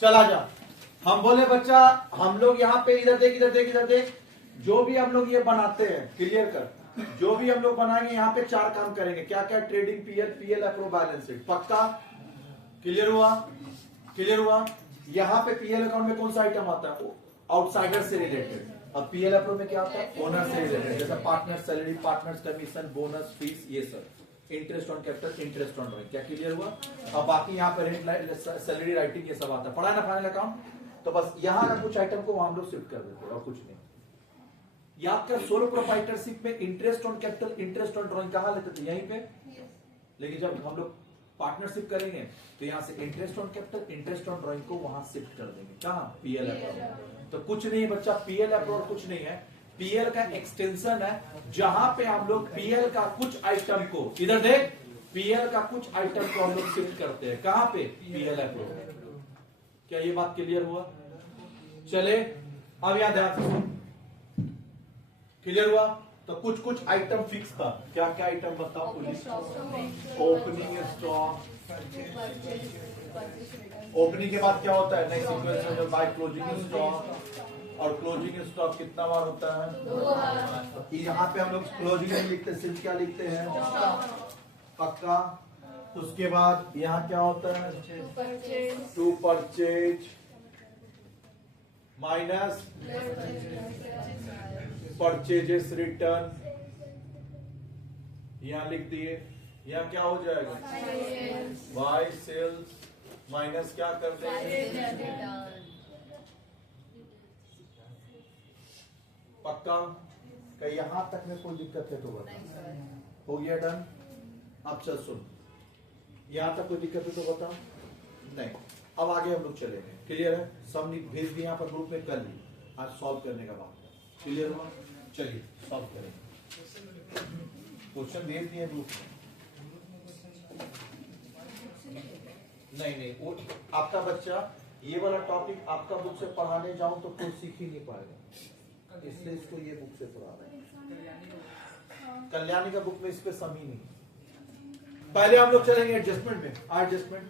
चला जा। हम बोले बच्चा हम लोग यहाँ पे इधर देख इधर देख इधर देख, जो भी हम लोग ये बनाते हैं क्लियर कर, जो भी हम लोग बनाएंगे यहाँ पे 4 काम करेंगे। क्या क्या? Trading, PL appro, balance sheet. पक्का? क्लियर हुआ? क्लियर हुआ? यहाँ पे पीएल अकाउंट में कौन सा आइटम आता है? आउटसाइडर से रिलेटेड। अब पीएल एप्रो में क्या आता है? ओनर से रिलेटेड, जैसे partner salary, partners commission, bonus, fees, ये सब। Interest on capital, interest on drawing. क्या क्लियर हुआ? अब बाकी यहाँ पे रेंट, सैलरी, राइटिंग, ये सब आता है। पढ़ा ना फाइनल अकाउंट? तो बस यहाँ का कुछ आइटम को हम लोग शिफ्ट कर देते हैं और कुछ नहीं। याद कर, सोलो प्रोप्राइटरशिप में interest on capital, interest on drawing कहाँ लेते थे? यहीं पे। लेकिन जब हम लोग पार्टनरशिप करेंगे तो यहाँ से interest on capital, interest on drawing को वहां शिफ्ट कर देंगे। कहाँ? पीएल अप्रोव। तो कुछ नहीं है बच्चा, पीएल अप्रोव कुछ नहीं है, पीएल का एक्सटेंशन है, जहां पे हम लोग पीएल का कुछ आइटम को, इधर देख, पीएल का कुछ आइटम को हम लोग शिफ्ट करते हैं। कहां पे? पीएल अप्रोव। क्या ये बात क्लियर हुआ? चले अब याद है, क्लियर हुआ? तो कुछ कुछ आइटम फिक्स था। क्या क्या आइटम बताओ? ओपनिंग स्टॉक, ओपनिंग के बाद क्या होता है? नई सीक्वेंस में बाय क्लोजिंग स्टॉक, और क्लोजिंग स्टॉक कितना बार होता है? 2 बार। यहाँ पे हम लोग क्लोजिंग नहीं लिखते, सिर्फ क्या लिखते हैं? पक्का? उसके बाद यहाँ क्या होता है? To purchase minus purchases return, यहां लिख दिए। यहां क्या हो जाएगा? बाय सेल्स माइनस क्या कर देंगे? पक्का? क्या यहां तक में कोई दिक्कत है तो बता। हो गया डन? अब चल सुन, यहां तक कोई दिक्कत है तो बता। नहीं, अब आगे हम लोग चलेंगे। क्लियर है? सब भेज दिए यहाँ पर ग्रुप में, कर ली। आज सॉल्व करने का बात है। क्लियर हुआ? चलिए सॉल्व करेंगे। क्वेश्चन भेज दिए ग्रुप में। नहीं वो आपका बच्चा ये वाला टॉपिक आपका बुक से पढ़ाने जाऊं तो कोई सीख ही नहीं पाएगा, इसलिए इसको ये बुक से पढ़ा रहे हैं। कल्याणी का बुक में इस पे समी नहीं। पहले हम लोग चलेंगे एडजस्टमेंट में। Adjustment,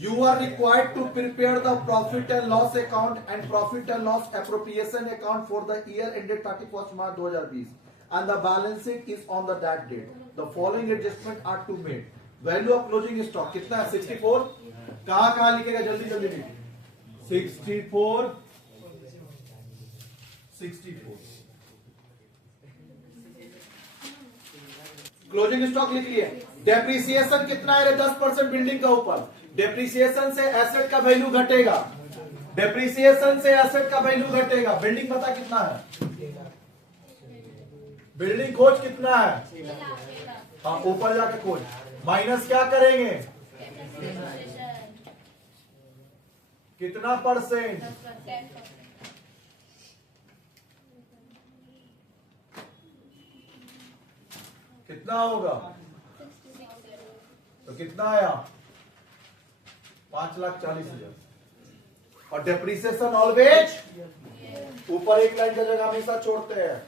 you are required to prepare the profit and loss account and profit and loss appropriation account for the year ended 31st March 2020 and the balance sheet is on the that date. The following adjustment are to made. Value of closing stock कितना है? 64। कहाँ लिखेगा? जल्दी जल्दी लिखिए। 64 closing stock लिख लिए। Depreciation कितना है? 10% बिल्डिंग का ऊपर। डेप्रिसिएशन से एसेट का वैल्यू घटेगा, डेप्रिसिएशन से एसेट का वैल्यू घटेगा। बिल्डिंग पता कितना है? बिल्डिंग खोज कितना है? हाँ, ऊपर जाके खोज। माइनस क्या करेंगे? कितना परसेंट? कितना होगा? तो कितना आया? 5,40,000। और डेप्रिसिएशन ऑलवेज ऊपर एक लाइन का जगह हमेशा छोड़ते हैं।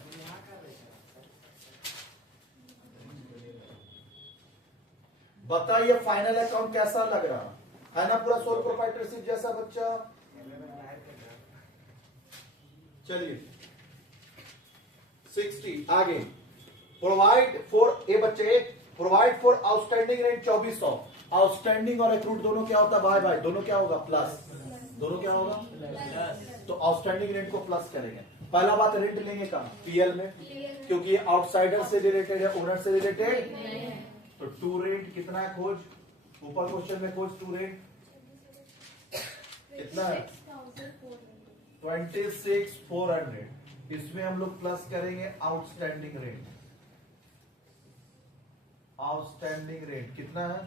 बताइए फाइनल अकाउंट कैसा लग रहा है? ना पूरा सोल प्रोप्राइटरशिप जैसा बच्चा? चलिए 60 आगे। प्रोवाइड फॉर ए बच्चे, provide for outstanding rent 2400। Outstanding और एक्रूड दोनों क्या होता है? बाय बाय, दोनों क्या होगा? प्लस। दोनों क्या होगा? प्लस। तो आउटस्टैंडिंग रेंट को प्लस करेंगे। पहला बात, रेंट लेंगे कहां? पीएल में, क्योंकि ये आउटसाइडर से रिलेटेड है, ओनर से रिलेटेड। तो टू रेंट कितना है? खोज। ऊपर क्वेश्चन में खोज टू रेंट कितना है? 26,400। इसमें हम लोग प्लस करेंगे आउटस्टैंडिंग रेंट। आउटस्टैंडिंग रेट कितना है?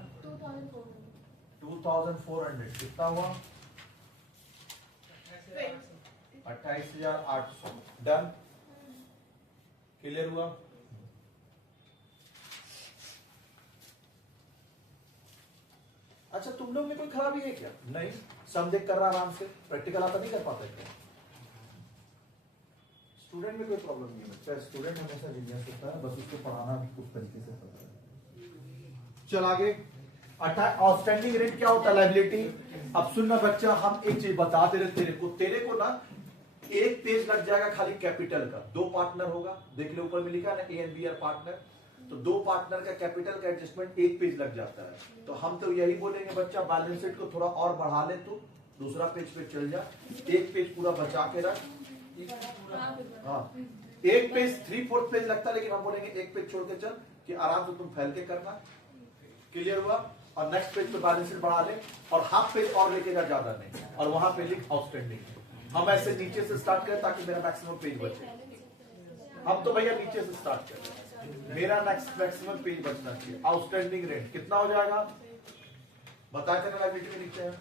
2,400। कितना हुआ? 28,800। डन? क्लियर हुआ? अच्छा, तुम लोग में कोई खराबी है क्या? नहीं, सम देख कर रहा आराम से। प्रैक्टिकल आता नहीं कर पाता क्या? स्टूडेंट में कोई प्रॉब्लम नहीं है। बच्चा स्टूडेंट हमेशा जीनियस होता है, बस उसको पढ़ाना उस तरीके से पता है। चल आगे। आउटस्टैंडिंग रेट क्या होता है? लायबिलिटी। अब सुनना बच्चा, हम एक चीज बता दे रहे तेरे को ना एक पेज लग जाएगा खाली कैपिटल का। दो पार्टनर होगा, देख ले ऊपर में लिखा ना, A and B are partner. तो दो पार्टनर का कैपिटल का एडजस्टमेंट एक पेज लग जाता है। तो हम तो यही बोलेंगे बच्चा, बैलेंस शीट को थोड़ा और बढ़ा ले, तो दूसरा पेज पे चल जा, एक पेज पूरा बचा के रख। हाँ, एक पेज 3/4 पेज लगता है, लेकिन हम बोलेंगे एक पेज छोड़ के चल कि आराम से तुम फैल के करना। क्लियर हुआ? और नेक्स्ट पेज पे बैलेंस शीट बढ़ा ले और हाफ पेज और लेके जा, ज्यादा नहीं, और वहां पे लिख आउटस्टैंडिंग। हम ऐसे नीचे से स्टार्ट करें ताकि मेरा मैक्सिमम पेज बचे। हम तो भैया नीचे से स्टार्ट करें, मेरा मैक्सिमम पेज बचना चाहिए। आउटस्टैंडिंग रेट कितना हो जाएगा? बताया था ना लायबिलिटी में लिखते हैं।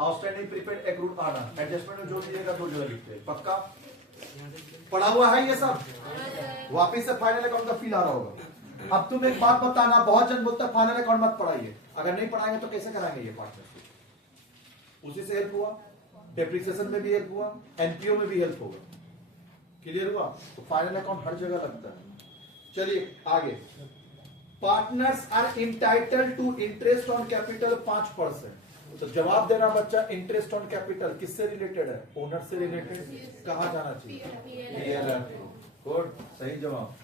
आउटस्टैंडिंग प्रीपेड एक्रूड आना, एडजस्टमेंट में जो दिएगा दो जगह लिखते हैं। पक्का पढ़ा हुआ है ये सब? वापिस से फाइनल अकाउंट का फील आ रहा होगा। अब तुम एक बात बताना, बहुत जन बोलता है फाइनल अकाउंट मत पढ़ाइए। अगर नहीं पढ़ाएंगे तो कैसे कराएंगे ये पार्टनरशिप? उसी से हेल्प हुआ, डेप्रिसिएशन में भी हेल्प हुआ, एनपीओ में भी हेल्प होगा। क्लियर हुआ? तो फाइनल अकाउंट हर जगह लगता है। चलिए आगे। Partners are entitled to interest on capital 5%। तो जवाब देना बच्चा, इंटरेस्ट ऑन कैपिटल किससे रिलेटेड है? ओनर से रिलेटेड। कहां जाना चाहिए? पीएलएफ। गुड, सही जवाब।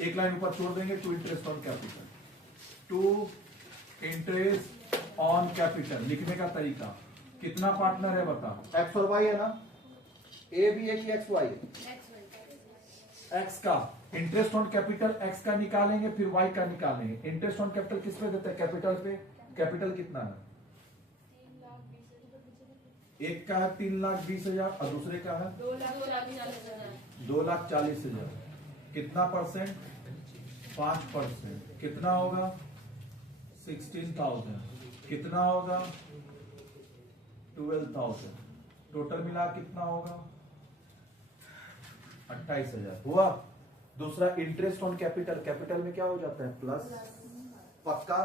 एक लाइन ऊपर छोड़ देंगे, to interest on capital. To interest on capital लिखने का तरीका, कितना पार्टनर है बता? एक्स और वाई है ना? ए भी है कि एक्स वाई? एक्स का इंटरेस्ट ऑन कैपिटल एक्स का निकालेंगे, फिर वाई का निकालेंगे। इंटरेस्ट ऑन कैपिटल किस पे देते हैं? कैपिटल पे। कैपिटल कितना है? एक का है 3,20,000 और दूसरे का है 2,40,000। कितना परसेंट? 5%। कितना होगा? 16,000। कितना होगा? 12,000। टोटल मिला कितना होगा? 28,000 हुआ। दूसरा इंटरेस्ट ऑन कैपिटल, कैपिटल में क्या हो जाता है? प्लस। पक्का?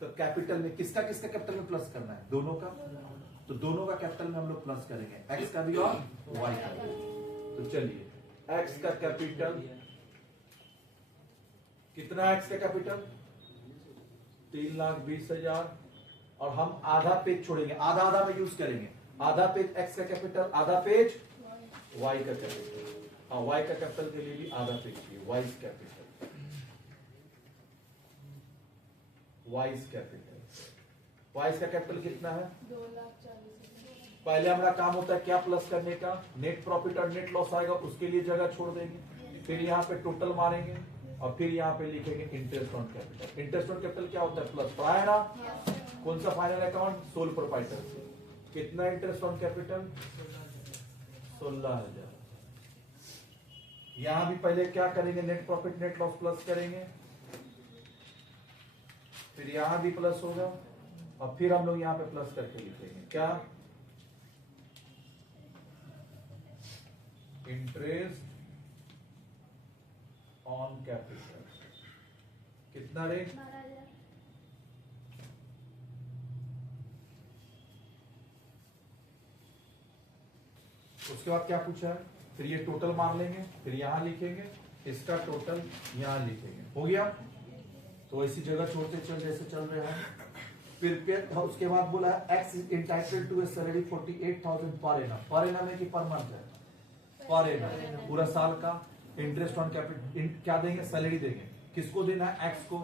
तो कैपिटल में किसका किसका कैपिटल में प्लस करना है? दोनों का। तो दोनों का कैपिटल में हम लोग प्लस करेंगे, एक्स का भी और वाई का भी। तो चलिए, एक्स का कैपिटल कितना? एक्स का कैपिटल 3,20,000 और हम आधा पेज छोड़ेंगे, आधा आधा में यूज करेंगे। आधा पेज एक्स का कैपिटल, आधा पेज वाई का कैपिटल। और वाई का कैपिटल के लिए भी आधा पेज चाहिए। Wise capital, wise capital. Wise का कैपिटल कितना है? 2,40,000। पहले हमारा काम होता है क्या? प्लस करने का। नेट प्रॉफिट और नेट लॉस आएगा, उसके लिए जगह छोड़ देंगे, फिर यहाँ पे टोटल मारेंगे और फिर यहाँ पे लिखेंगे interest on capital. Interest on capital क्या होता है? प्लस। पढ़ाया ना? कौन सा फाइनल अकाउंट? Sole proprietor. कितना इंटरेस्ट ऑन कैपिटल? 16,000। यहां भी पहले क्या करेंगे? Net profit net loss plus करेंगे, फिर यहां भी प्लस होगा और फिर हम लोग यहां पे प्लस करके लिखेंगे क्या? Interest on capital. कितना रे? 12,000। उसके बाद क्या पूछा है? फिर ये टोटल मान लेंगे, फिर यहां लिखेंगे, इसका टोटल यहां लिखेंगे। हो गया? तो इसी जगह छोड़ते चल जैसे चल रहे हैं। फिर उसके बाद बोला X is entitled to a salary 48,000 per annum. Per annum है कि पर मंथ है? पर एनम, पूरा साल का। इंटरेस्ट ऑन कैपिटल क्या देंगे? सैलरी देंगे। किसको देना है? एक्स को।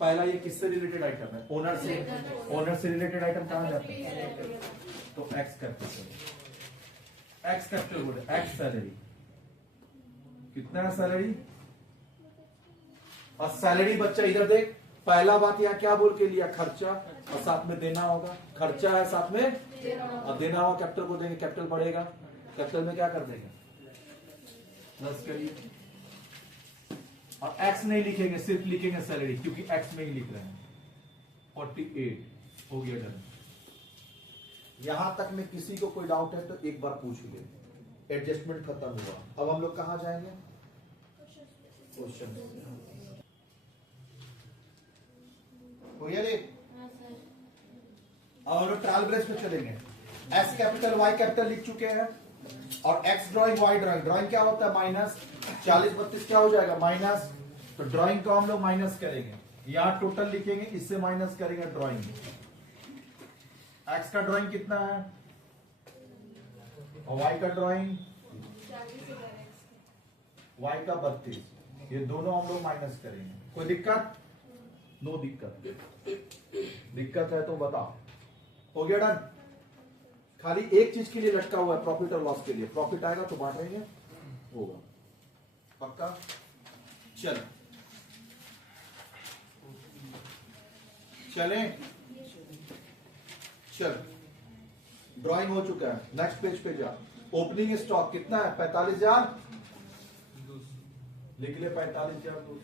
पहला ये किससे रिलेटेड आइटम है? ओनर से। ओनर से रिलेटेड आइटम कहां जाता है? तो एक्स कैपिटल। एक्स कैपिटल बोले, एक्स सैलरी। कितना है सैलरी? और सैलरी बच्चा इधर देख, पहला बात यहाँ क्या बोल के लिया? खर्चा, और साथ में देना होगा। खर्चा है साथ में और देना होगा, कैपिटल को देंगे, कैपिटल बढ़ेगा। कैपिटल में क्या कर देंगे? प्लस करिए। और एक्स नहीं लिखेंगे, सिर्फ लिखेंगे सैलरी, क्योंकि एक्स में ही लिख रहे हैं। 48 हो गया डन। यहां तक में किसी को कोई डाउट है तो एक बार पूछ ले। एडजस्टमेंट खत्म हुआ, अब हम लोग कहां जाएंगे? क्वेश्चन। हो गया रे? अब हम लोग ट्रायल ब्रेस पे चलेंगे। एक्स कैपिटल वाई कैपिटल लिख चुके हैं और X drawing Y drawing. Drawing क्या होता है? माइनस। 40 32 क्या हो जाएगा? माइनस। तो ड्राइंग को हम लोग माइनस करेंगे। यहां टोटल लिखेंगे, इससे माइनस करेंगे ड्राइंग। एक्स का ड्राइंग कितना है और वाई का ड्राइंग, 40,000 एक्स वाई का 32, ये दोनों हम लोग माइनस करेंगे। कोई दिक्कत? नो दिक्कत। दिक्कत है तो बताओ। हो गया डन? खाली एक चीज के लिए लटका हुआ है, प्रॉफिट और लॉस के लिए। प्रॉफिट आएगा तो बांटेंगे, होगा पक्का। चल चले, चल ड्राइंग हो चुका है। नेक्स्ट पेज पे जा। ओपनिंग स्टॉक कितना है? 45,000। लिख ले 45,200।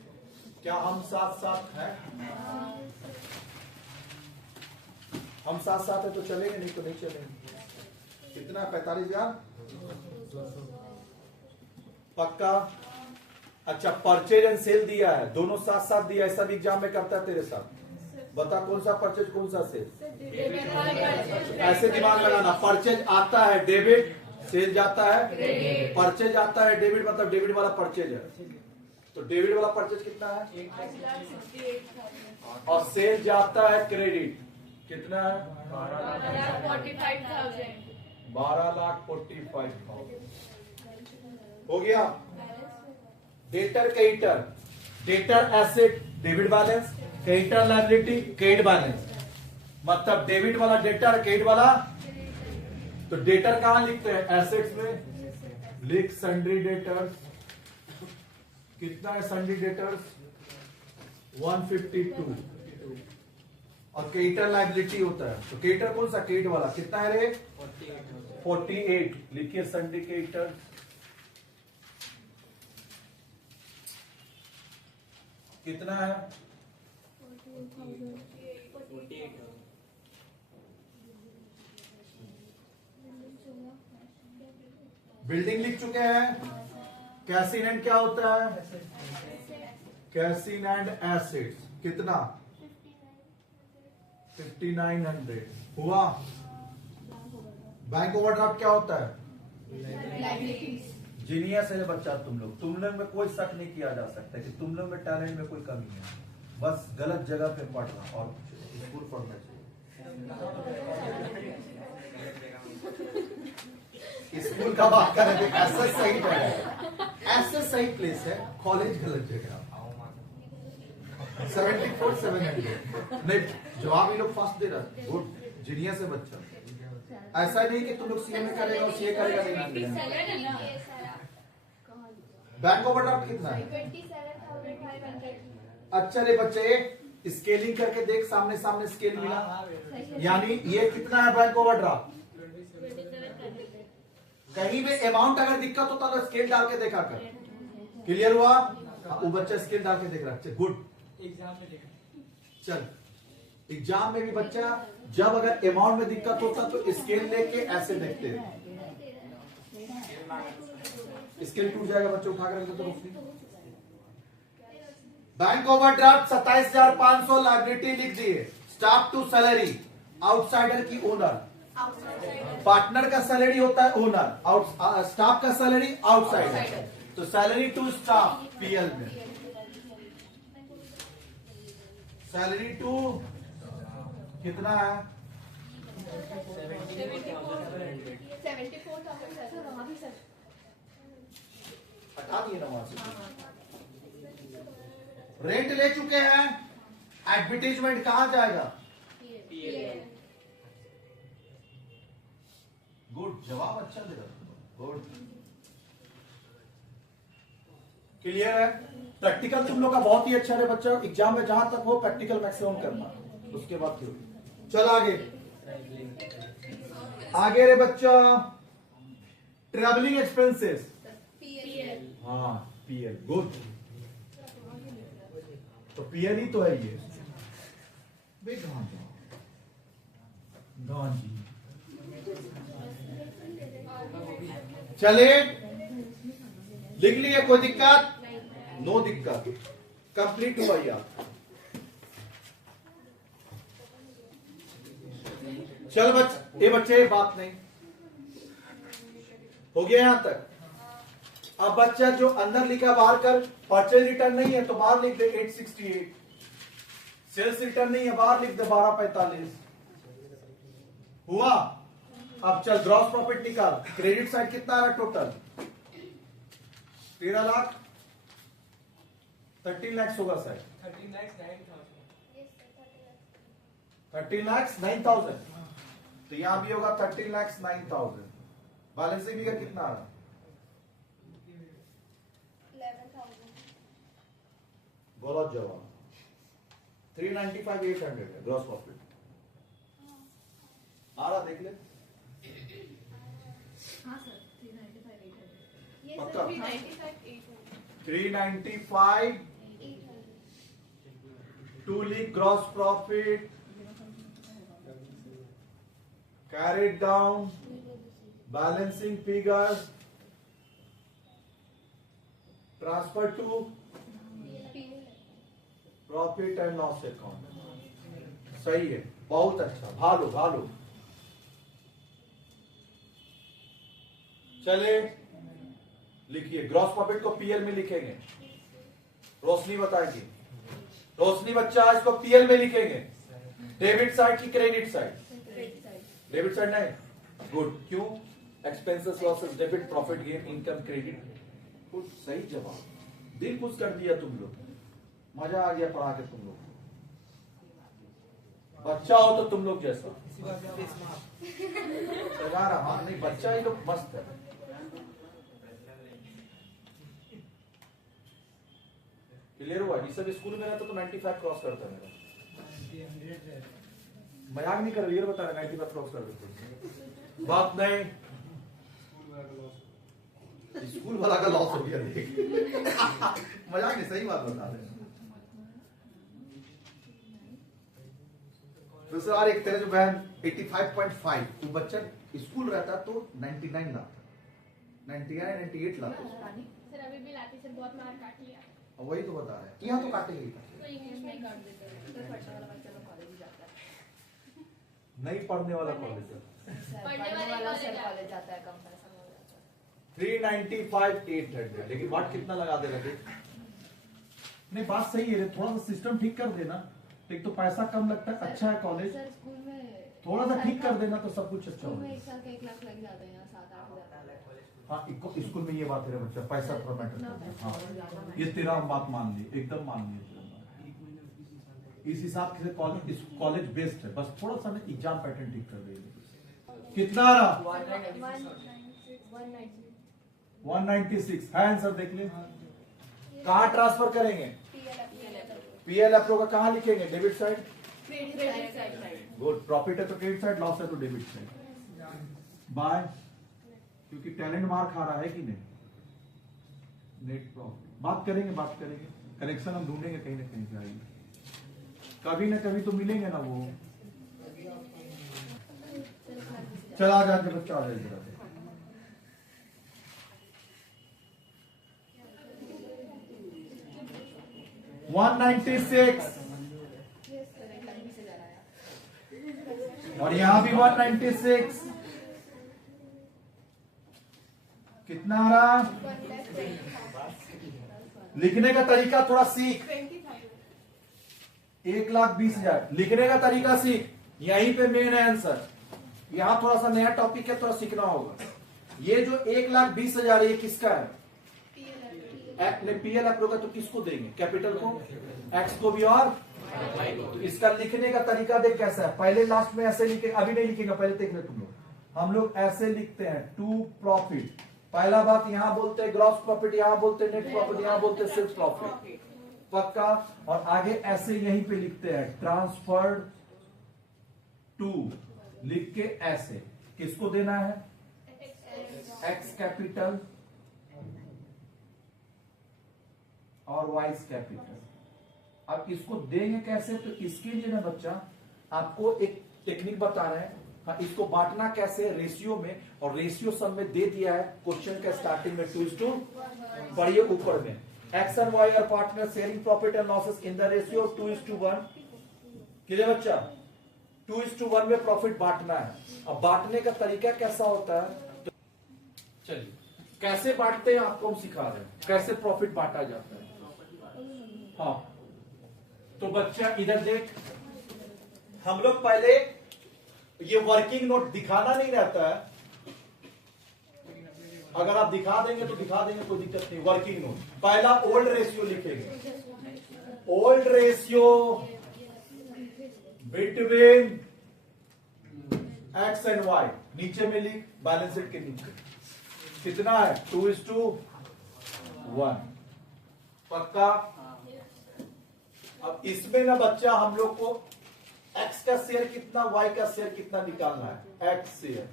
क्या हम साथ साथ हैं? हम साथ साथ है तो चलेंगे, नहीं तो नहीं चलेंगे। कितना? 45,000 पक्का। अच्छा, परचेज एंड सेल दिया है, दोनों साथ साथ दिया है। सब एग्जाम में करता है तेरे साथ। बता कौन सा परचेज कौन सा सेल। ऐसे दिमाग लगाना, परचेज आता है डेबिट, सेल जाता है। परचेज आता है डेबिट, मतलब डेबिट वाला परचेज है, तो डेबिट वाला परचेज कितना है? 5,68,000 और सेल जाता है क्रेडिट, कितना है? 45,000 12,45,000। हो गया। Debtor creditor, debtor asset debit balance, creditor liability credit balance, मतलब डेबिट वाला डेटर, क्रेडिट वाला। तो डेटर कहां लिखते हैं? एसेट्स में लिख सन्ड्री डेटर्स। कितना है सन्ड्री डेटर्स? 152। और क्रेडिटर लायबिलिटी होता है, तो क्रेडिटर कौन सा? क्रेडिट वाला। कितना है रे? 48। लिखिए सन्ड्री क्रेडिटर। कितना है? 48,000 बिल्डिंग लिख चुके हैं। कैसीन एंड क्या होता है? Casein and assets. कितना? 5,900 हुआ। बैंक ओवरड्राफ्ट क्या होता है? जीनियस है बच्चा तुम लोग में कोई शक नहीं किया जा सकता कि तुम लोग में टैलेंट में कोई कमी है, बस गलत जगह पे पढ़ना और स्कूल पढ़ना चाहिए। स्कूल का बात करेंगे, ऐसा सही जगह है, ऐसा सही प्लेस है। कॉलेज गलत जगह। 74,700 नहीं, जवाब ये लोग फर्स्ट दे रहा। गुड, जीनियस है बच्चा। ऐसा नहीं कि तुम लोग सीए में करेगा और सीए करेगा नहीं। बैंक ओवरड्राफ्ट कितना है? 27,500 अच्छा रे बच्चे, स्केलिंग करके देख, सामने सामने स्केल मिला, यानी ये कितना है बैंक ओवरड्राफ्ट? कहीं भी अमाउंट अगर दिक्कत होता तो स्केल डाल के देखा कर। क्लियर हुआ? वो बच्चा स्केल डाल के देख रहा है। गुड। चल, एग्जाम में भी बच्चा जब अगर अमाउंट में दिक्कत होता तो स्केल लेके ऐसे देखते हैं। स्केल टूट जाएगा बच्चों, उठा कर तो रोकनी। बैंक ओवरड्राफ्ट 27,500 लायबिलिटी लिख दिए। स्टाफ टू सैलरी, आउटसाइडर की ओनर। पार्टनर का सैलरी होता है ओनर, स्टाफ का सैलरी आउटसाइडर। तो सैलरी टू स्टाफ पीएल में, सैलरी टू कितना है? 74,000 हटा दिए ना वहां से। रेंट ले चुके हैं, एडवर्टीजमेंट कहां जाएगा? गुड, जवाब अच्छा दे रहा। गुड, क्लियर है? प्रैक्टिकल तुम लोग का बहुत ही अच्छा है बच्चा। एग्जाम में जहां तक हो प्रैक्टिकल मैक्सिमम करना, उसके बाद क्यों। चल आगे, आगे रे बच्चा, ट्रेवलिंग एक्सपेंसेस। हाँ पीएल, गुड। तो पीएल ही तो है ये। गांधी चले, लिख लिए? कोई दिक्कत? नो दिक्कत। कंप्लीट हुआ यार। चल बच्चे, ये बच्चे बात नहीं हो गया यहां तक। अब बच्चा जो अंदर लिखा बाहर कर, परचेज रिटर्न नहीं है तो बाहर लिख दे 868। सेल्स रिटर्न नहीं है, बाहर लिख दे 1245 हुआ। अब चल ग्रॉस प्रॉफिट निकाल। क्रेडिट साइड कितना आ रहा टोटल? 13 लाख 13 लाख होगा सर। 13 lakhs 9,000. 13 लाख 9,000। तो यहां भी होगा 13 लाख 9,000। बैलेंसिंग फिगर कितना आ रहा? 11,000. गलत जवाब। 395,800 है ग्रॉस प्रॉफिट। आ रहा देख ले। हाँ सर 395,800. ये पक्का? Sir 395,800. 395 to leak gross profit carried down balancing figure transfer to profit and loss account। सही है, बहुत अच्छा। भालो भालो। चले लिखिए, ग्रॉस प्रॉफिट को पीएल में लिखेंगे। रोशनी बताएगी। रोशनी बच्चा इसको पीएल में लिखेंगे। डेबिट साइड की क्रेडिट साइड? डेबिट साइड नहीं। गुड। क्यों? Expenses losses debit, profit gain income credit. Good, सही जवाब। दिल खुश कर दिया तुम लोग, मजा आ गया पढ़ा के तुम लोग। बच्चा हो तो तुम लोग जैसा इसी बात पे आप इसमें लगा रहा। हाँ नहीं, बच्चा ही तो मस्त है। क्लियर हुआ? ये सब स्कूल में रहता तो 95 क्रॉस करता है मेरा। 100 है. मजाक नहीं कर रही, बता रहा 95 क्रॉस कर देते। बात नहीं, स्कूल वाला का लॉस हो गया। देख मजाक नहीं, सही बात बता रहे। तो सर एक तेरे जो बहन 85.5, तू बच्चा स्कूल रहता तो 99 लाता, 99 98 लाता। सर अभी भी लाती सर, बहुत मार काट लिया। वही तो बता रहे हैं, यहाँ तो काटे ही था। तो इंग्लिश में ही काट देते हैं। तो पढ़ने वाला बच्चा लोग कॉलेज ही जाता है। नहीं पढ़ने वाला कॉलेज है। पढ़ने वाला सर कॉलेज जाता है, कम पैसा में हो जाता है. 395,800। लेकिन वाट कितना लगा दे रहे? नहीं बात सही है, थोड़ा सा सिस्टम ठीक कर देना। एक तो पैसा कम लगता है, अच्छा है कॉलेज, सर स्कूल में थोड़ा सा ठीक कर देना तो सब कुछ अच्छा स्कूल में होगा। एक साल का 1 लाख लग जाता है, यहाँ 7-8 हज़ार। हाँ स्कूल में ये बात है बच्चा, पैसा थोड़ा मैटर करता है। हाँ ये तेरा हम बात मान ली, एकदम मान ली तेरा बात। इस हिसाब से कॉलेज बेस्ट है, बस थोड़ा सा ना एग्जाम पैटर्न ठीक कर देंगे। कितना आ रहा? 196 है आंसर। देख ले कहाँ ट्रांसफर करेंगे? पीएल अप्रो का कहाँ लिखेंगे? Debit side. Credit side. Good. Profit है तो क्रेडिट साइड, लॉस है तो डेबिट साइड। बाय, क्योंकि टैलेंट मार खा रहा है कि नहीं। नेट प्रॉफिट बात करेंगे, बात करेंगे। कनेक्शन हम ढूंढेंगे कहीं ना कहीं से आएगी, कभी ना कभी तो मिलेंगे ना वो। चल आ जाए बच्चा, आ जाए। 196 और यहां भी 196। कितना आ रहा? लिखने का तरीका थोड़ा सीख। 1,20,000 लिखने का तरीका सीख। यहीं पे मेन है आंसर। यहां थोड़ा सा नया टॉपिक है, थोड़ा सीखना होगा। ये जो 1,20,000 ये किसका है? पीएल अप्रूव का तो किसको देंगे? कैपिटल को, एक्स को भी और तो इसका लिखने का तरीका देख कैसा है। पहले लास्ट में ऐसे लिखे, अभी नहीं लिखेगा, पहले देख ले तुम लोग। हम लोग ऐसे लिखते हैं टू प्रॉफिट। पहला बात यहां बोलते हैं ग्रॉस प्रॉफिट, यहां बोलते हैं नेट प्रॉफिट, यहां बोलते हैं सिर्फ प्रॉफिट। पक्का। और आगे ऐसे यहीं पे लिखते हैं ट्रांसफर्ड टू, लिख के ऐसे किसको देना है? एक्स कैपिटल और वाइस कैपिटल। अब इसको देंगे कैसे? तो इसके लिए ना बच्चा आपको एक टेक्निक बता रहे हैं। हाँ, इसको बांटना कैसे? रेशियो में, और रेशियो सब में दे दिया है क्वेश्चन का स्टार्टिंग में 2:1। पढ़िए ऊपर में, X and Y are partner sharing profit and losses in the ratio 2:1। Clear बच्चा? 2:1 में प्रॉफिट बांटना है। अब बांटने का तरीका कैसा होता है? तो चलिए कैसे बांटते हैं आपको हम सिखा रहे हैं, कैसे प्रॉफिट बांटा जाता है। हाँ तो बच्चा इधर देख, हम लोग पहले ये वर्किंग नोट दिखाना नहीं रहता है, अगर आप दिखा देंगे तो दिखा देंगे, कोई दिक्कत नहीं। वर्किंग नोट पहला ओल्ड रेशियो लिखेंगे, old ratio between X and Y, नीचे में लिख, बैलेंस शीट के नीचे कितना है 2:1, पक्का। अब इसमें ना बच्चा हम लोग को एक्स का शेयर कितना, वाई का शेयर कितना निकालना है। एक्स शेयर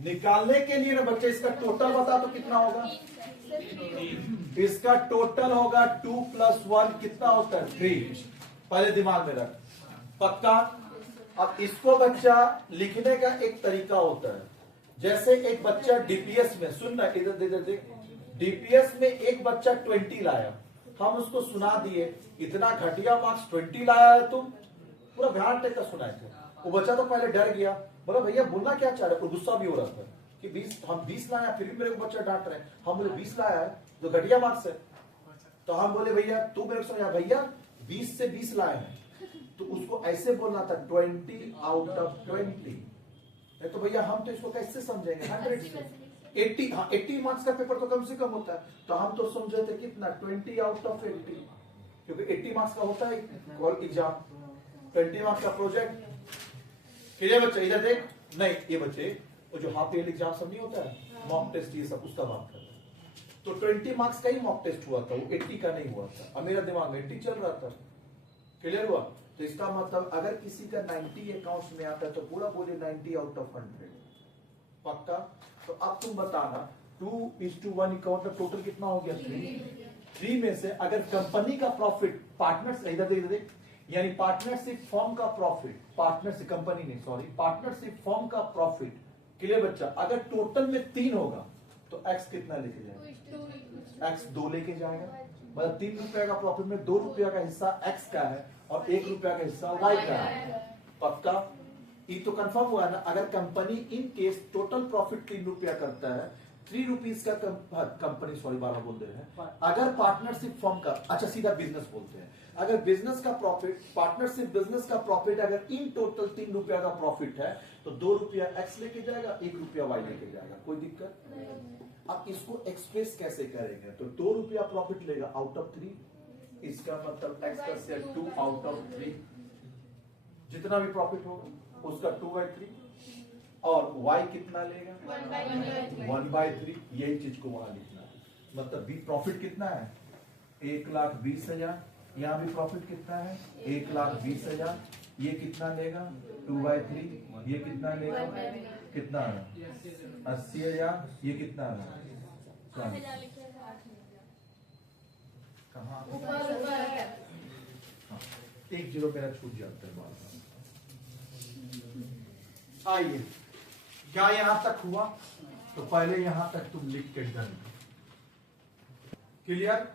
निकालने के लिए ना बच्चा इसका टोटल बता तो कितना होगा, इसका टोटल होगा 2 + 1 कितना होता है 3, पहले दिमाग में रख, पक्का। अब इसको बच्चा लिखने का एक तरीका होता है, जैसे एक बच्चा डीपीएस में, सुन ना इधर देख, डीपीएस में एक बच्चा 20 लाया, हम उसको सुना दिए इतना घटिया मार्क्स 20 लाया है तुम, पूरा ध्यान टेक कर सुनाए थे। वो बच्चा तो पहले डर गया, बोला भैया बोलना क्या चाह रहे हो, गुस्सा भी हो रहा था कि 20 लाया, फिर भी मेरे को बच्चा डांट रहे हैं। हम बोले 20 लाया है तो घटिया मार्क्स है, तो हम बोले भैया तू मेरे को समझा, भैया 20 से 20 लाए हैं तो उसको ऐसे बोलना था 20/20। तो भैया हम तो इसको कैसे समझेंगे 100 से 80, हाँ 80 मार्क्स का पेपर तो कम से कम होता है, तो हम तो समझे थे कितना 20/80, क्योंकि 80 मार्क्स का होता है एग्जाम, 20 मार्क्स का प्रोजेक्ट। क्लियर बच्चा, इधर देख, नहीं ये बच्चे वो जो हाफ ईयर एग्जाम सब नहीं होता है, मॉक टेस्ट ये सब, उसका बात कर रहे हैं। तो 20 मार्क्स का ही मॉक टेस्ट हुआ था, वो 80 का नहीं हुआ था। अब मेरा दिमाग में 80 चल रहा था, क्लियर हुआ। तो इसका मतलब अगर किसी का 90 अकाउंट्स में आता है तो पूरा बोले 90/100, पक्का। तो अब तुम बताना 2:1 का मतलब टोटल कितना हो गया 3 में से अगर कंपनी का प्रॉफिट पार्टनर्स, इधर देख, यानी पार्टनरशिप फॉर्म का प्रॉफिट, पार्टनरशिप कंपनी नहीं सॉरी, पार्टनरशिप फॉर्म का प्रॉफिट, क्लियर बच्चा, अगर टोटल में 3 होगा तो एक्स कितना लेके जाएगा, एक्स 2 लेके जाएगा, मतलब 3 रुपया का प्रॉफिट में 2 रुपया का हिस्सा एक्स का है और 1 रुपया का हिस्सा वाई का है, पक्का। ये तो कंफर्म हुआ ना। अगर company in case total profit 3 रुपया करता है, 3 रुपीज का कंपनी, सॉरी 12 बोल रहे हैं, अगर पार्टनरशिप फॉर्म का, अच्छा सीधा बिजनेस बोलते हैं, अगर बिजनेस का प्रॉफिट, पार्टनरशिप बिजनेस का प्रॉफिट अगर इन टोटल 3 रुपया का प्रॉफिट है तो 2 रुपया एक्स लेके जाएगा, 1 रुपया वाई लेके जाएगा, कोई दिक्कत। अब इसको एक्सप्रेस कैसे करेंगे, तो 2 रुपया प्रॉफिट लेगा आउट ऑफ 3, इसका मतलब एक्स का शेयर 2/3, जितना भी प्रॉफिट होगा उसका 2/3, और y कितना लेगा 1/3, यही चीज को वहां लिखना है। मतलब भी प्रॉफिट कितना है 1,20,000, यहाँ भी प्रॉफिट कितना है 1,20,000, ये कितना लेगा 2/3, ये कितना लेगा कितना है 80,000, ये कितना है कहाँ 1 0 मेरा छूट जाता है बार। आइए, क्या यहां तक हुआ, तो पहले यहां तक तुम लिख के डन। क्लियर।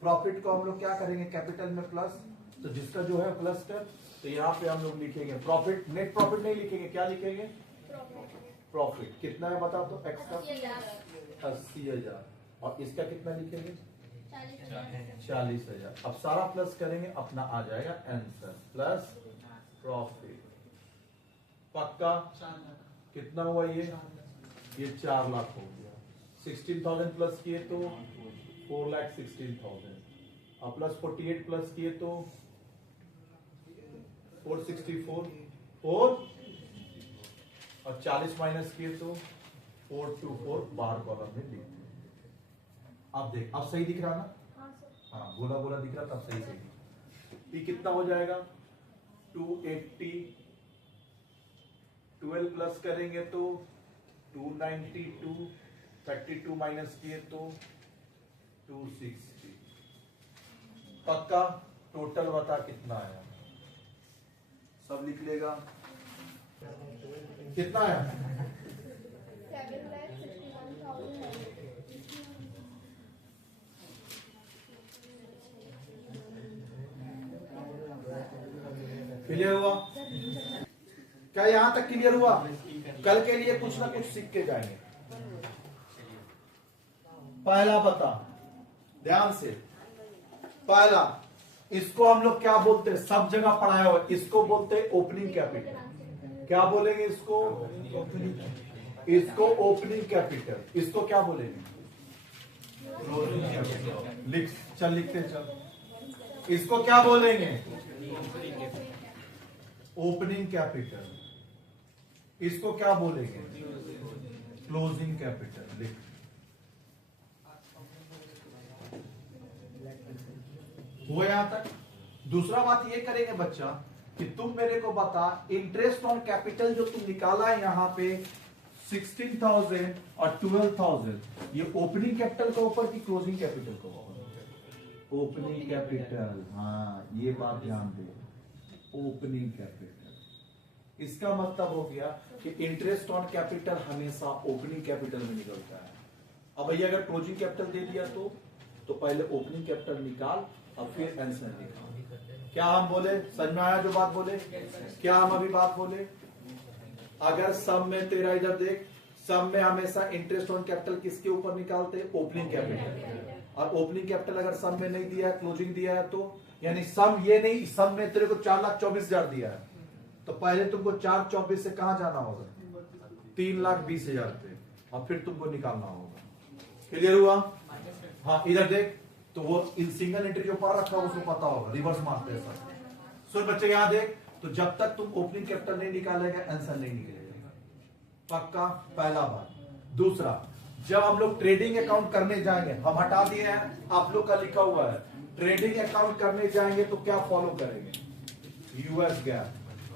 प्रॉफिट को हम लोग क्या करेंगे कैपिटल में प्लस, तो जिसका जो है प्लस कर, तो यहाँ पे हम लोग लिखेंगे प्रॉफिट, नेट प्रॉफिट नहीं लिखेंगे, क्या लिखेंगे प्रॉफिट। कितना है बता दो, एक्स का 80,000 और इसका कितना लिखेंगे 40,000। अब सारा प्लस करेंगे, अपना आ जाएगा आंसर प्लस प्रॉफिट, पक्का। कितना हुआ ये 4 लाख हो गया। 16,000 प्लस किए तो 4,16,000, और प्लस 48 प्लस किए तो 464, 4 और 40 माइनस किए तो 424, बार कॉलम में लिख दिया। अब देख, अब सही दिख रहा ना, हाँ गोला गोला दिख रहा, तब सही सही। ये कितना हो जाएगा 280, 12 प्लस करेंगे तो 292, 32 माइनस किए तो 260, पक्का। टोटल बता कितना आया, सब लिख लेगा, कितना आया 7,61,000। क्लियर हुआ, क्या यहां तक क्लियर हुआ। कल के लिए कुछ ना कुछ सीख के जाएंगे। पहला बता ध्यान से, पहला इसको हम लोग क्या बोलते हैं, सब जगह पढ़ाया हुआ है, इसको बोलते हैं ओपनिंग कैपिटल। क्या बोलेंगे इसको? इसको ओपनिंग कैपिटल। इसको क्या बोलेंगे? लिख, चल लिखते चल। इसको क्या बोलेंगे? Opening capital. इसको क्या बोलेंगे? Closing capital. लिख। हुआ यहां तक? दूसरा बात ये करेंगे बच्चा कि तुम मेरे को बता, इंटरेस्ट ऑन कैपिटल जो तुम निकाला है यहां पे 16,000 और 12,000, ये ओपनिंग कैपिटल के ऊपर कि क्लोजिंग कैपिटल के ऊपर? Opening capital. हाँ, ये बात ध्यान दे, ओपनिंग कैपिटल। इसका मतलब हो गया कि इंटरेस्ट ऑन कैपिटल हमेशा ओपनिंग कैपिटल में निकलता है। अब भैया अगर क्लोजिंग कैपिटल दे दिया तो पहले ओपनिंग कैपिटल निकाल और फिर आंसर निकाल। क्या हम बोले? समझ में आया जो बात बोले? क्या हम अभी बात बोले? अगर सम में तेरा इधर देख, सम में हमेशा इंटरेस्ट ऑन कैपिटल किसके ऊपर निकालते हैं? Opening capital. और ओपनिंग कैपिटल अगर सम में नहीं दिया है, क्लोजिंग दिया है, तो यानी सम ये नहीं, सम में तेरे को 4,24,000 दिया है, तो पहले तुमको 4,24,000 से कहां जाना होगा? 3,20,000 पे, और फिर तुमको निकालना होगा। क्लियर हुआ? हाँ, इधर देख, तो वो इन सिंगल एंट्री जो पढ़ रखा है उसको पता होगा, रिवर्स मारते हैं सब। सुन बच्चे यहां देख, तो जब तक तुम ओपनिंग कैपिटल नहीं निकालेगा आंसर नहीं निकलेगा। पक्का? पहला बात। दूसरा, जब हम लोग ट्रेडिंग अकाउंट करने जाएंगे, हम हटा दिए हैं, आप लोग का लिखा हुआ है, ट्रेडिंग अकाउंट करने जाएंगे तो क्या फॉलो करेंगे? US gap.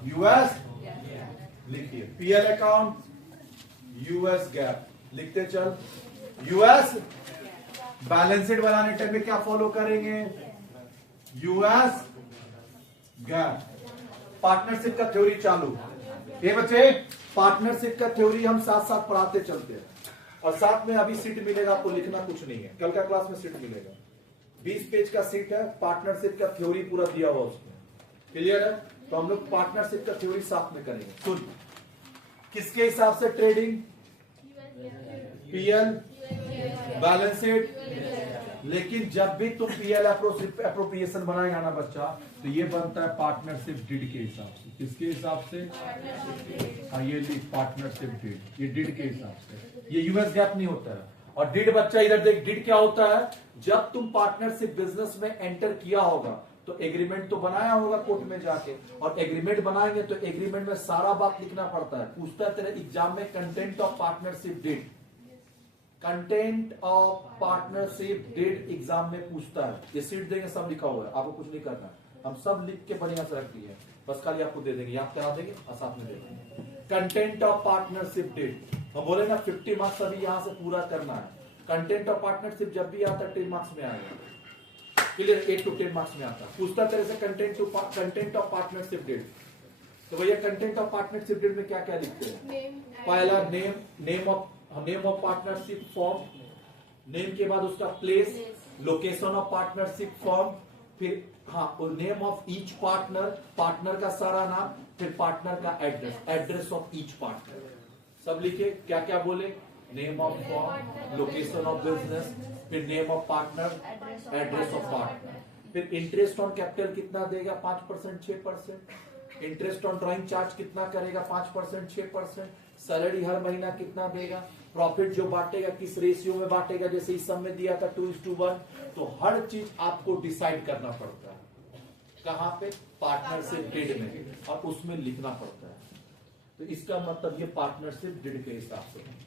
यूएस लिखिए, पीएल अकाउंट, यूएस गैप लिखते चल। यूएस बैलेंस शीट बनाने टाइम में क्या फॉलो करेंगे? US gap. पार्टनरशिप का थ्योरी चालू। ये बच्चे, पार्टनरशिप का थ्योरी हम साथ साथ पढ़ाते चलते हैं, और साथ में अभी सीट मिलेगा, आपको लिखना कुछ नहीं है, कल का क्लास में सीट मिलेगा, 20 पेज का सीट है, पार्टनरशिप का थ्योरी पूरा दिया हुआ उसमें। क्लियर है? तो हम लोग पार्टनरशिप का थ्योरी साथ में करेंगे। सुन, किसके हिसाब से ट्रेडिंग? PL, balance sheet. लेकिन जब भी तुम पीएल अप्रोप्रिएशन बनाएगा ना बच्चा, तो ये बनता है पार्टनरशिप डिड के हिसाब से। किसके हिसाब से? हाँ, ये पार्टनरशिप डिड, ये डिड के हिसाब से, ये यूएस गैप नहीं होता है। और डिड बच्चा इधर देख, डिड क्या होता है? जब तुम पार्टनरशिप बिजनेस में एंटर किया होगा तो एग्रीमेंट तो बनाया होगा कोर्ट में जाके, और एग्रीमेंट बनाएंगे तो एग्रीमेंट में सारा बात लिखना पड़ता है। पूछता है तेरे एग्जाम में, content of partnership did, content of partnership did exam में पूछता है। ये सीट देंगे, सब लिखा हुआ है, आपको कुछ नहीं करना है, हम सब लिख के बढ़िया से रख दिए, बस खाली आपको दे देंगे, याद करा देंगे और साथ में दे देंगे। कंटेंट ऑफ पार्टनरशिप डिड, हम बोले ना 50 मार्क्स अभी यहां से पूरा करना है। कंटेंट ऑफ पार्टनरशिप जब भी आता है 10 मार्क्स में आएगा, क्लियर? 8 to 10 मार्क्स में आता है। पूछता तेरे से कंटेंट ऑफ पार्टनरशिप डिड, तो भैया कंटेंट ऑफ पार्टनरशिप डिड में क्या क्या लिखते हैं? पहला name of partnership firm, name के बाद उसका place, location of partnership firm, फिर हाँ name of each partner, partner का सारा नाम, फिर पार्टनर का address, address of each partner, सब लिखे। क्या क्या बोले? Name of firm, location of business, फिर name of partner, address of partner. फिर इंटरेस्ट ऑन कैपिटल कितना देगा? 5%, 6%। इंटरेस्ट ऑन ड्राइंग चार्ज कितना करेगा? 5%, 6%। सैलरी हर महीना कितना देगा? प्रॉफिट जो बांटेगा किस रेशियो में बांटेगा? जैसे इस सब में दिया था 2:1, तो हर चीज आपको डिसाइड करना पड़ता है। कहां पे? पार्टनरशिप डिड में, और उसमें लिखना पड़ता है। तो इसका मतलब ये पार्टनरशिप डिड के हिसाब से।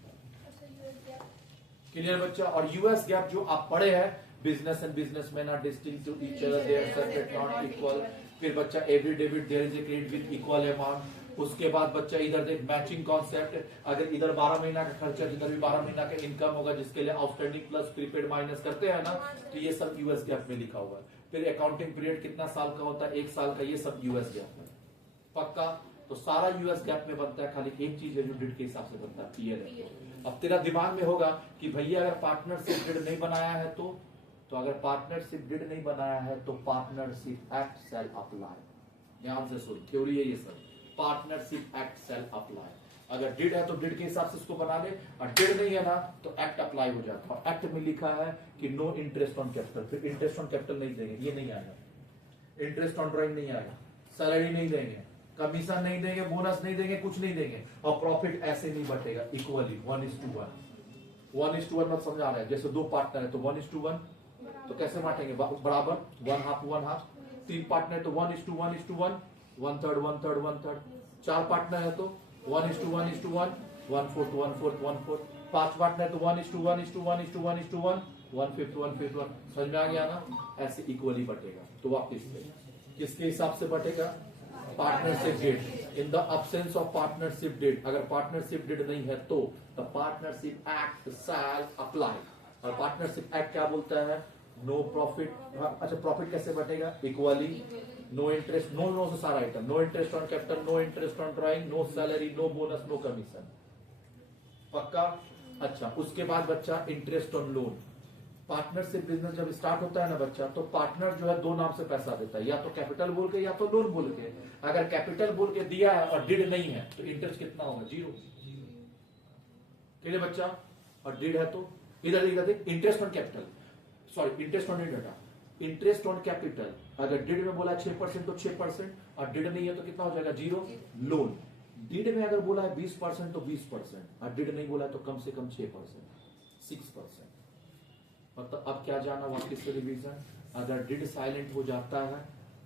क्लियर बच्चा? और यूएस गैप जो आप पढ़े हैं, business and businessman are distinct to each other, they are separate not equal. फिर बच्चा every debit there is a credit with equal amount. उसके बाद बच्चा इधर देख, मैचिंग कॉन्सेप्ट, अगर इधर 12 महीना का खर्चा, जिधर भी 12 महीना का इनकम होगा, जिसके लिए आउटस्टैंडिंग प्लस प्रीपेड माइनस करते हैं ना, तो ये सब यूएस गैप में लिखा हुआ है। फिर अकाउंटिंग पीरियड कितना साल का होता है? 1 साल का, ये सब यूएस गैप में। पक्का? तो सारा यूएस गैप में बनता है, खाली एक चीज है जो डिड के हिसाब से बनता है, पीएल। अब तेरा दिमाग में होगा कि भैया अगर पार्टनरशिप डिड नहीं बनाया है तो अगर पार्टनरशिप डिड नहीं बनाया है तो पार्टनरशिप एक्ट शैल अप्लाई। ध्यान से सुन, थ्योरी है ये सब। Partnership act shall apply. अगर डिड है तो डिड के हिसाब से इसको बना ले, और डिड नहीं है ना तो एक्ट अप्लाई हो जाता है। एक्ट में लिखा है कि नो इंटरेस्ट ऑन कैपिटल, फिर इंटरेस्ट ऑन कैपिटल नहीं देंगे, ये नहीं आएगा। इंटरेस्ट ऑन ड्राइंग नहीं आएगा, सैलरी नहीं देंगे, कमीशन नहीं देंगे, बोनस नहीं देंगे, कुछ नहीं देंगे, और प्रॉफिट ऐसे नहीं बटेगा इक्वली 1:1। 1:1 मत समझा रहे हैं, जैसे दो पार्टनर है तो 1:1, तो कैसे बांटेंगे बराबर, 1/2 तीन पार्टनर तो 1:1, 1/3 1/3 1/3, चार पार्टनर है तो 1:1, 1/4 1/4 1/4, पांच पार्टनर तो 1:1, 1/5 1/5 समझ में आ गया ना, ऐसे इक्वली बटेगा। तो वापिस से किसके हिसाब से बटेगा, partnership deed. In the absence of partnership deed, अगर पार्टनरशिप डेट नहीं है तो the partnership act shall apply. और पार्टनरशिप एक्ट क्या बोलता है, नो प्रॉफिट, अच्छा प्रॉफिट कैसे बटेगा, इक्वली, नो इंटरेस्ट, नो से सारा item, no interest on capital, no interest on drawing, no salary, no bonus, no commission, पक्का। अच्छा उसके बाद बच्चा interest on loan. Partnership business जब स्टार्ट होता है ना बच्चा, तो पार्टनर जो है दो नाम से पैसा देता है, या तो कैपिटल बोल के या तो लोन बोल के। अगर कैपिटल बोल के दिया है और डिड नहीं है तो इंटरेस्ट कितना होगा, 0 के लिए बच्चा, और डिड है तो इधर देख, interest on capital, sorry interest on data, interest on capital, अगर डिड में बोला 6% तो 6%, और डिड नहीं है तो कितना हो जाएगा, 0। लोन, डिड में अगर बोला है 20% तो 20%, और डिड नहीं बोला है तो कम से कम 6%, 6%। मतलब अब क्या जाना वापिस से रिवीजन, अगर डिड साइलेंट हो जाता है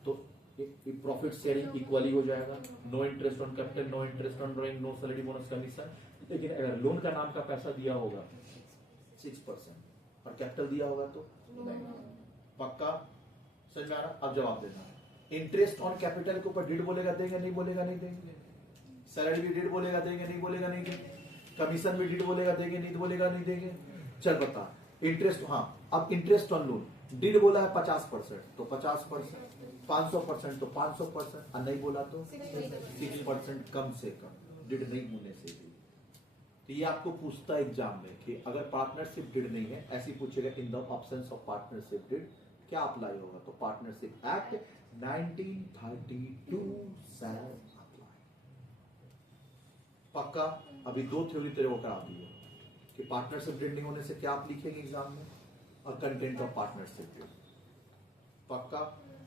तो प्रॉफिट शेयरिंग इक्वली हो जाएगा, no interest on capital, no interest on drawing, no salary bonus commission. लेकिन अगर लोन का नाम का पैसा दिया होगा 6% और कैपिटल दिया होगा तो पक्का, समझ में आ रहा। अब जवाब देना, इंटरेस्ट ऑन कैपिटल के ऊपर डिड बोलेगा देंगे, नहीं बोलेगा नहीं देंगे, सैलरी भी डिड बोलेगा देंगे, नहीं बोलेगा नहीं देंगे, कमीशन भी डिड बोलेगा देंगे, नहीं बोलेगा नहीं देंगे। चल बता, इंटरेस्ट, हाँ अब इंटरेस्ट ऑन लोन, डिड बोला है 50% तो 50%, 500% तो 500%, और नहीं बोला तो 6% कम से कम, डिड नहीं होने से भी। तो ये आपको पूछता है एग्जाम में कि अगर पार्टनरशिप डिड नहीं है, ऐसी पूछेगा in the absence of partnership did क्या अप्लाई होगा, तो पार्टनरशिप एक्ट 1932 शैल अप्लाई। पक्का। अभी दो थ्योरी तेरे को करा दी है कि पार्टनरशिप डिड नहीं होने से क्या आप लिखेंगे एग्जाम में, और कंटेंट ऑफ पार्टनरशिप डिड, पक्का।